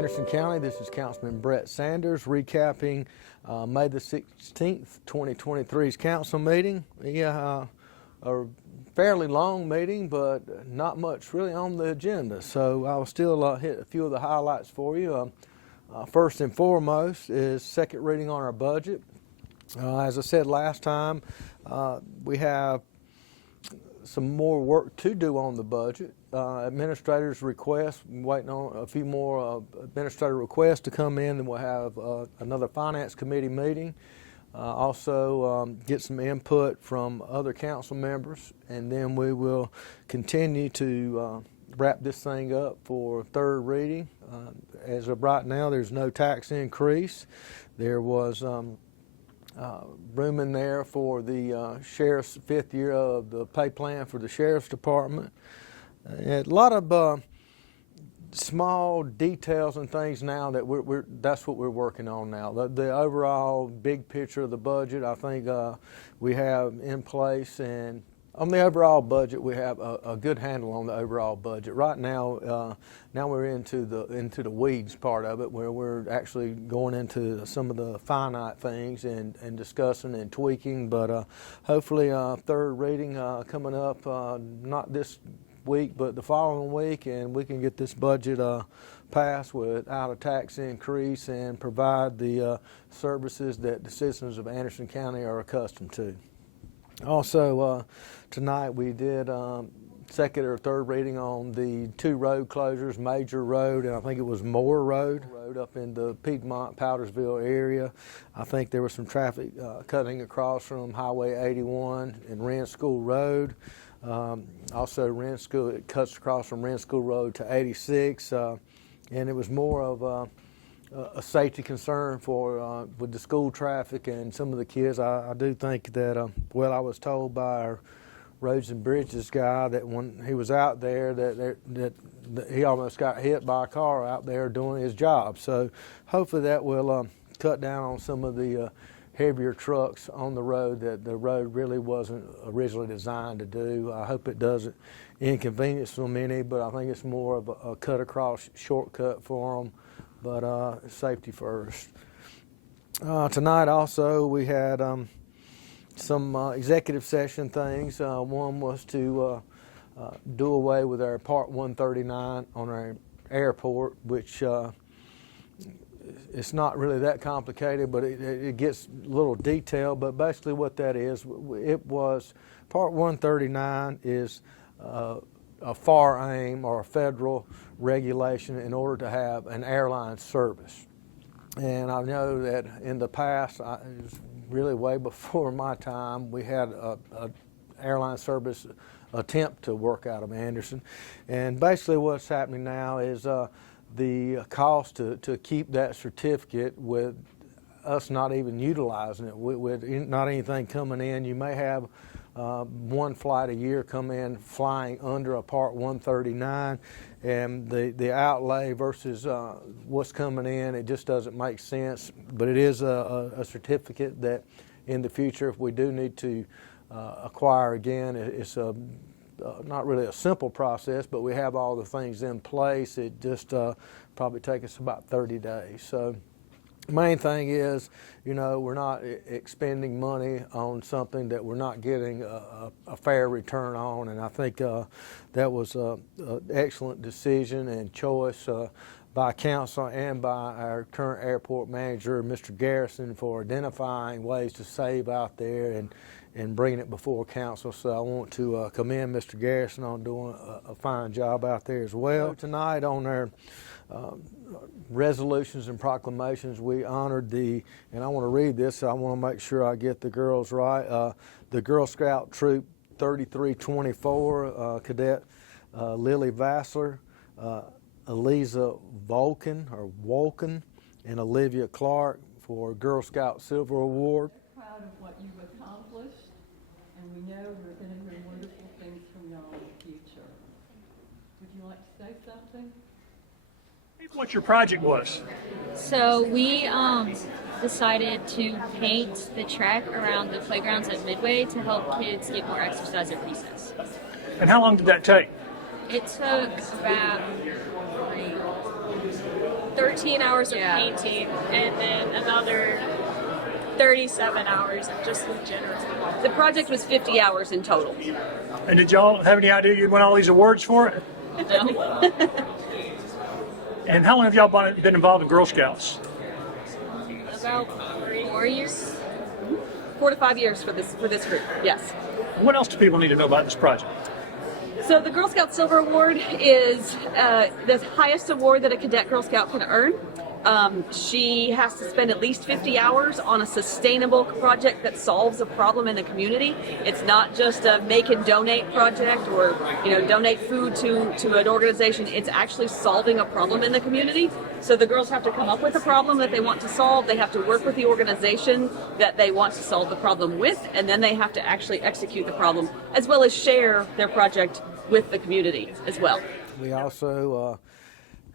Anderson County. This is Councilman Brett Sanders recapping May the 16th, 2023's council meeting. A fairly long meeting, but not much really on the agenda. So I will still hit a few of the highlights for you. First and foremost is second reading on our budget. As I said last time, we have some more work to do on the budget. Administrators' requests, waiting on a few more administrative requests to come in, and we'll have another finance committee meeting. Also get some input from other council members, and then we will continue to wrap this thing up for third reading. As of right now, there's no tax increase. There was room in there for the sheriff's fifth year of the pay plan for the sheriff's department. And a lot of small details and things now that that's what we're working on now. The overall big picture of the budget, I think we have in place, and on the overall budget, we have a good handle on the overall budget. Right now, now we're into the weeds part of it, where we're actually going into some of the finite things and discussing and tweaking. But hopefully, third reading coming up, not this week, but the following week, and we can get this budget passed without a tax increase and provide the services that the citizens of Anderson County are accustomed to. Also, tonight we did second or third reading on the two road closures, Major Road and I think it was Moore Road up in the Piedmont, Powdersville area. I think there was some traffic cutting across from Highway 81 and Wren School Road. Also, it cuts across from Wren School Road to 86, and it was more of a safety concern for with the school traffic and some of the kids. I do think that, I was told by our Roads and Bridges guy that when he was out there that he almost got hit by a car out there doing his job. So hopefully that will cut down on some of the heavier trucks on the road that the road really wasn't originally designed to do. I hope it doesn't inconvenience so many, but I think it's more of a cut across shortcut for them. But safety first. Tonight also we had some executive session things. One was to do away with our Part 139 on our airport, which it's not really that complicated, but it gets a little detail. But basically what that is, it was Part 139 is a FAR aim, or a federal regulation, in order to have an airline service. And I know that in the past, it was really way before my time, we had a airline service attempt to work out of Anderson. And basically what's happening now is the cost to keep that certificate, with us not even utilizing it, with not anything coming in. You may have one flight a year come in flying under a Part 139, and the outlay versus what's coming in, it just doesn't make sense. But it is a certificate that in the future, if we do need to acquire again, it's not really a simple process, but we have all the things in place. It just probably take us about 30 days. So the main thing is, we're not expending money on something that we're not getting a fair return on, and I think that was an excellent decision and choice by council and by our current airport manager, Mr. Garrison, for identifying ways to save out there and bringing it before council. So I want to commend Mr. Garrison on doing a fine job out there as well. Tonight on our resolutions and proclamations, we honored and I want to read this, so I want to make sure I get the girls right. The Girl Scout Troop 3324 cadet Lillie Vassar, Eliza Wolken, and Olivia Clark for Girl Scout Silver Award. Proud of what you've accomplished, and we know we're going to hear wonderful things from y'all in the future. Would you like to say something? What your project was? So we decided to paint the track around the playgrounds at Midway to help kids get more exercise at recess. And how long did that take? It took about 13 hours of painting, and then another 37 hours of just in general. The project was 50 hours in total. And did y'all have any idea you'd win all these awards for it? No. And how long have y'all been involved in Girl Scouts? About 4 years. 4 to 5 years for this group, yes. What else do people need to know about this project? So the Girl Scout Silver Award is the highest award that a cadet Girl Scout can earn. She has to spend at least 50 hours on a sustainable project that solves a problem in the community. It's not just a make and donate project or donate food to an organization. It's actually solving a problem in the community. So the girls have to come up with a problem that they want to solve. They have to work with the organization that they want to solve the problem with, and then they have to actually execute the problem as well as share their project with the community as well. We also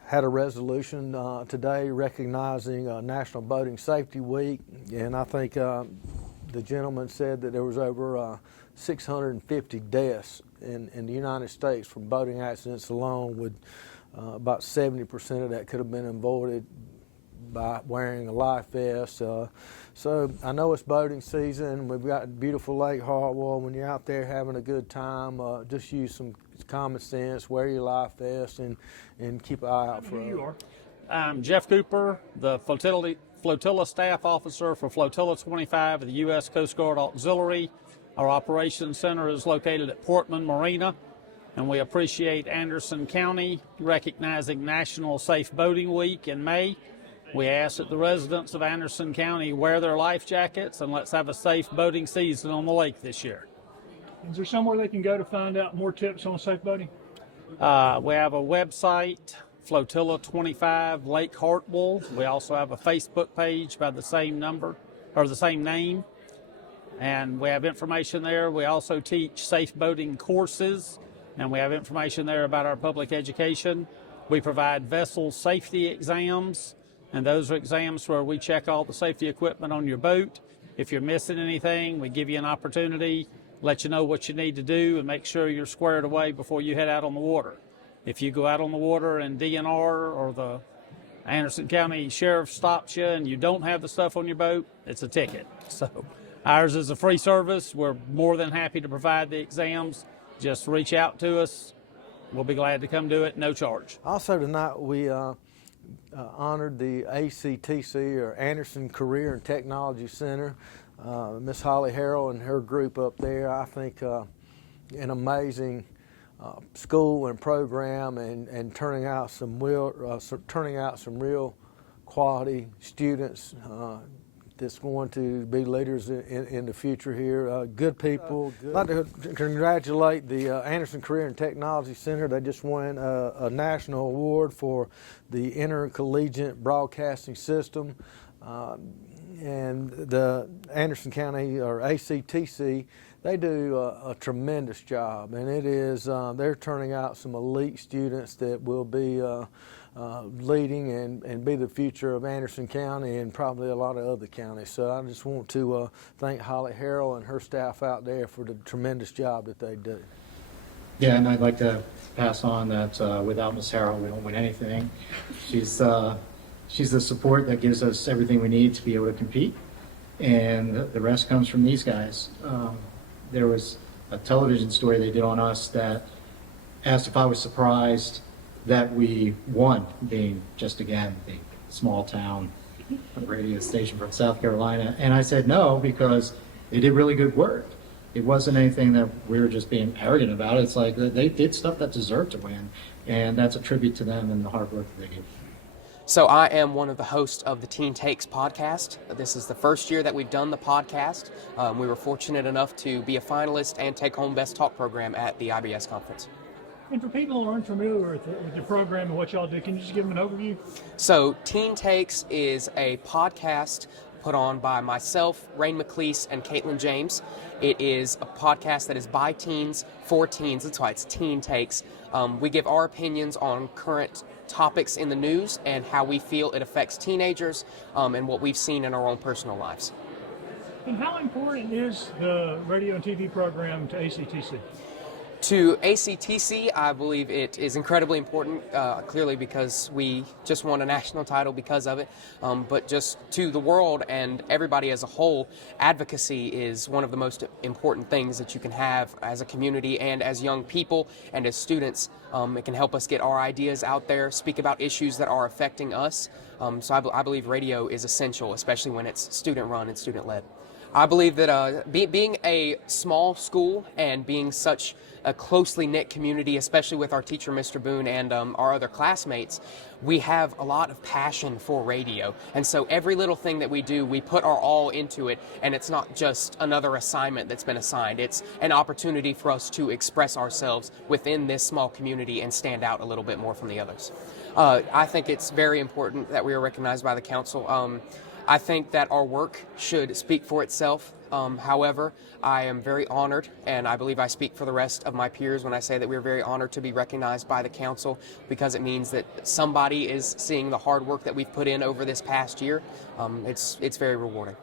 had a resolution today recognizing National Boating Safety Week, and I think the gentleman said that there was over 650 deaths in the United States from boating accidents alone, with about 70% of that could have been avoided by wearing a life vest. So I know it's boating season. We've got beautiful Lake Hartwell. When you're out there having a good time, just use some common sense, wear your life vest, and keep an eye out for it. You are. I'm Jeff Cooper, the Flotilla Staff Officer for Flotilla 25 of the U.S. Coast Guard Auxiliary. Our Operations Center is located at Portland Marina, and we appreciate Anderson County recognizing National Safe Boating Week in May. We ask that the residents of Anderson County wear their life jackets, and let's have a safe boating season on the lake this year. Is there somewhere they can go to find out more tips on safe boating? We have a website, Flotilla 25 Lake Hartwell. We also have a Facebook page by the same number, or the same name, and we have information there. We also teach safe boating courses, and we have information there about our public education. We provide vessel safety exams, and those are exams where we check all the safety equipment on your boat. If you're missing anything, we give you an opportunity, let you know what you need to do, and make sure you're squared away before you head out on the water. If you go out on the water and DNR or the Anderson County Sheriff stops you and you don't have the stuff on your boat, it's a ticket. So ours is a free service. We're more than happy to provide the exams. Just reach out to us. We'll be glad to come do it, no charge. Also tonight we honored the ACTC, or Anderson Career and Technology Center. Miss Holly Harrell and her group up there, I think an amazing school and program, and turning out some real quality students that's going to be leaders in the future here. Good people. I'd like to congratulate the Anderson Career and Technology Center. They just won a national award for the Intercollegiate Broadcasting System. And the Anderson County, or ACTC, they do a tremendous job, and it is they're turning out some elite students that will be leading and be the future of Anderson County and probably a lot of other counties. So I just want to thank Holly Harrell and her staff out there for the tremendous job that they do. Yeah, and I'd like to pass on that without Ms. Harrell, we don't win anything. She's the support that gives us everything we need to be able to compete, and the rest comes from these guys. There was a television story they did on us that asked if I was surprised that we won, being just, again, the small town radio station from South Carolina. And I said no, because they did really good work. It wasn't anything that we were just being arrogant about. It's like they did stuff that deserved to win, and that's a tribute to them and the hard work that they did. So I am one of the hosts of the Teen Takes podcast. This is the first year that we've done the podcast. We were fortunate enough to be a finalist and take home Best Talk program at the IBS conference. And for people who are unfamiliar with the program and what y'all do, can you just give them an overview? So Teen Takes is a podcast put on by myself, Rain McLeese, and Caitlin James. It is a podcast that is by teens, for teens. That's why it's Teen Takes. We give our opinions on current topics in the news and how we feel it affects teenagers, and what we've seen in our own personal lives. And how important is the radio and TV program to ACTC? To ACTC, I believe it is incredibly important, clearly because we just won a national title because of it, but just to the world and everybody as a whole, advocacy is one of the most important things that you can have as a community and as young people and as students. It can help us get our ideas out there, speak about issues that are affecting us. So I believe radio is essential, especially when it's student-run and student-led. I believe that being a small school and being such a closely knit community, especially with our teacher, Mr. Boone, and our other classmates, we have a lot of passion for radio. And so every little thing that we do, we put our all into it, and it's not just another assignment that's been assigned. It's an opportunity for us to express ourselves within this small community and stand out a little bit more from the others. I think it's very important that we are recognized by the council. I think that our work should speak for itself. However, I am very honored, and I believe I speak for the rest of my peers when I say that we're very honored to be recognized by the council, because it means that somebody is seeing the hard work that we've put in over this past year. It's very rewarding.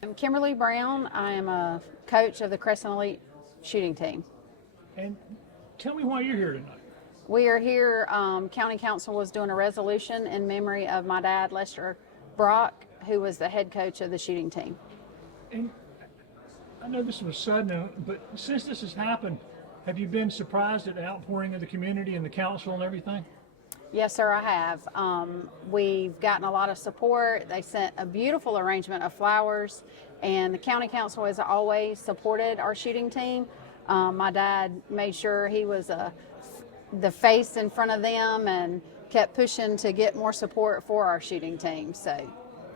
I'm Kimberly Brown. I am a coach of the Crescent Elite shooting team. And tell me why you're here tonight. We are here, County Council was doing a resolution in memory of my dad, Lester Brock, who was the head coach of the shooting team. And I know this was sudden, but since this has happened, have you been surprised at the outpouring of the community and the council and everything? Yes, sir, I have. We've gotten a lot of support. They sent a beautiful arrangement of flowers, and the county council has always supported our shooting team. My dad made sure he was the face in front of them and kept pushing to get more support for our shooting team. So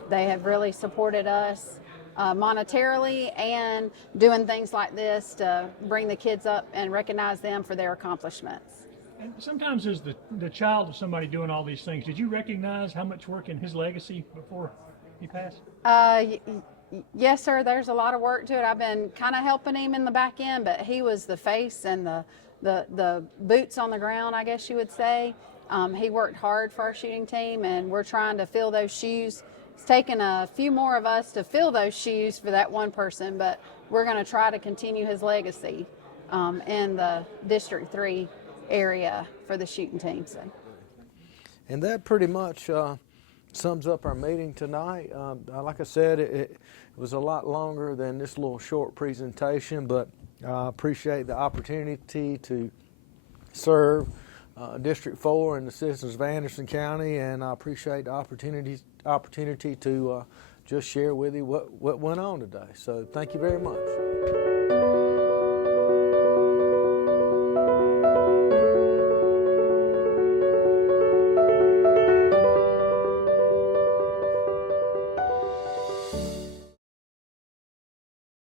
they have really supported us monetarily and doing things like this to bring the kids up and recognize them for their accomplishments. And sometimes as the child of somebody doing all these things, did you recognize how much work in his legacy before he passed? Yes, sir. There's a lot of work to it. I've been kind of helping him in the back end, but he was the face and the boots on the ground, I guess you would say. He worked hard for our shooting team, and we're trying to fill those shoes. It's taken a few more of us to fill those shoes for that one person, but we're going to try to continue his legacy in the District 3 area for the shooting team. So. And that pretty much sums up our meeting tonight. Like I said, it was a lot longer than this little short presentation, but I appreciate the opportunity to serve District 4 and the citizens of Anderson County, and I appreciate the opportunity to just share with you what went on today. So thank you very much.